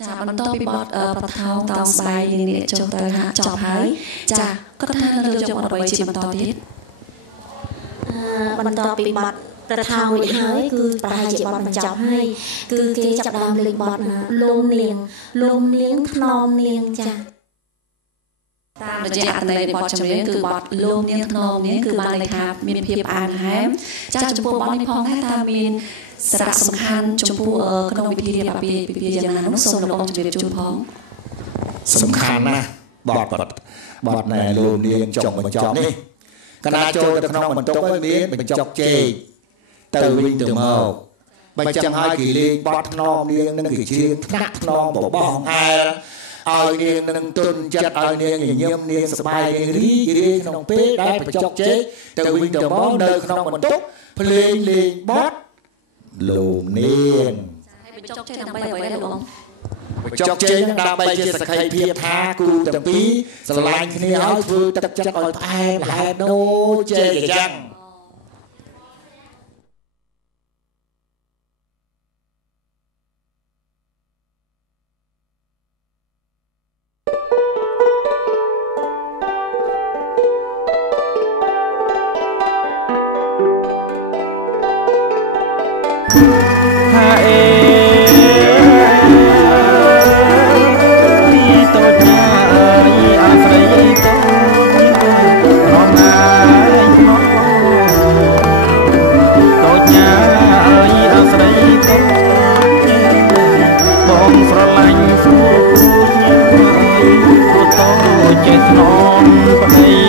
ចាបន្តពីបទប្រថោងតោងស្បែកនេះចុះទៅហាក់ចប់ហើយចាគាត់ថានៅលើយកបទអ្វីជាបន្តទៀតបន្តពីបទប្រថោងរួចហើយគឺប្រហែលជាបទបញ្ចប់ហើយគឺគេចាប់ដើមលេងបទលោមនាងថ្នមនាងចាតាមរយៈអត្ថន័យនៃបទចម្រៀងគឺបទលោមនាងថ្នមនាងគឺបានន័យថាមានភាពផ្អែមល្ហែមចាចំពោះបទនេះផងដែរតើមានសារៈសំខាន់ចំពោះក្នុងវិធីរៀបអាពាហ៍ពិពាហ៍យ៉ាងណានោះសូមលោកអងជម្រាបជូនផងសំខាន់ណាស់បទណែលោមនាងចុងបញ្ចប់នេះកណាចូលទៅក្នុងបន្ទប់ឲ្យមានបញ្ចុកជែកទៅវិញទៅមកបើចឹងហើយគេលេងបទថ្នមនាងនឹងគេច្រៀងថ្នាក់ថ្នមបបោះអែលឲ្យនាងនឹងទុនចិត្តឲ្យនាងញញឹមនាងសប្បាយនាងរីករាយក្នុងពេលដែលបញ្ចុកជែកទៅវិញទៅមកនៅក្នុងបន្ទប់ភ្លេងលេងបទលោមនាងបញ្ចុកជែកដើម្បីអ្វីដែរលោកអងបញ្ចុកជែកដើម្បីជាសក្ខីភាពថាគូទាំងពីរស្រឡាញ់គ្នាឲ្យធ្វើទឹកចិត្តឲ្យផ្អែមល្ហែមដូចជែកអញ្ចឹងចេះថ្នមប្តី